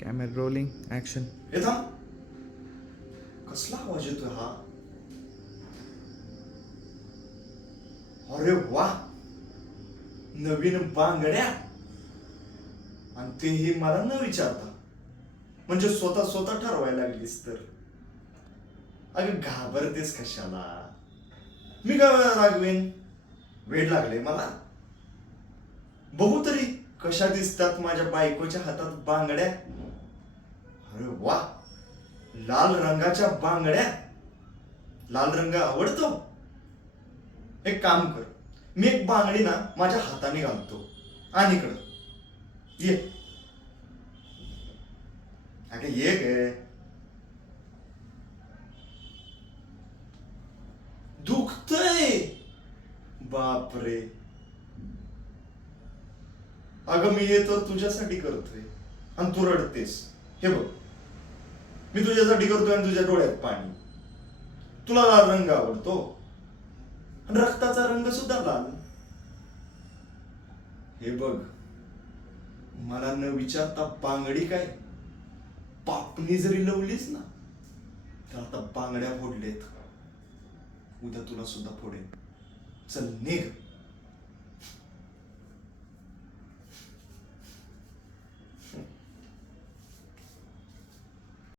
Camera rolling action. हे थांब. कसला आवाज येतोय हा? अरे वा, नवीन बांगड्या, आणि तेही मला न विचारता. म्हणजे स्वतः स्वतः ठरवायला लागलीस तर. अगं घाबरतेस कशाला? मी काय रागवेन? वेड लागले मला. बघू तरी कशा दिसतात माझ्या बायकोच्या हातात बांगड्या. अरे वा, लाल रंगाच्या बांगड्या. लाल रंग आवडतो. एक काम कर, मी एक बांगडी ना माझ्या हाताने घालतो. आणि इकडं ये. अगं ये गे. दुखतय. बापरे. अगं मी हे तर तुझ्यासाठी करतोय आणि तू रडतेस. हे बघ, मी तुझ्यासाठी करतोय आणि तुझ्या डोळ्यात पाणी. तुला लाल रंग आवडतो आणि रक्ताचा रंग सुद्धा लाल. हे बघ, मला न विचारता बांगडी काय पापणी जरी लवलीस ना, तर आता बांगड्या फोडलेत, उद्या तुला सुद्धा फोडेन. चल निघ.